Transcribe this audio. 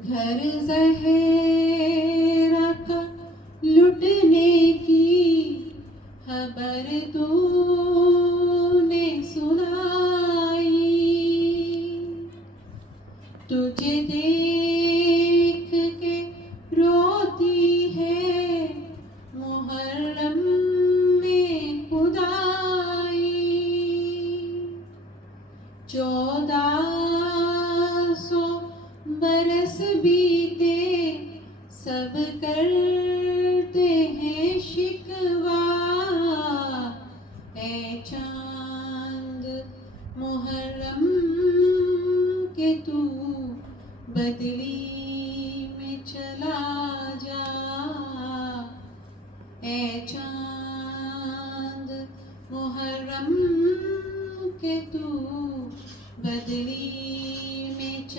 घर ज़हरा का लुटने की खबर तूने सुनाई। तुझे देख के रोती है मुहर्रम में खुदाई। 1400 बरस बीते सब करते हैं शिकवा। ऐ चांद मुहर्रम के तू बदली में चला जा। ऐ चांद मुहर्रम के तू बदली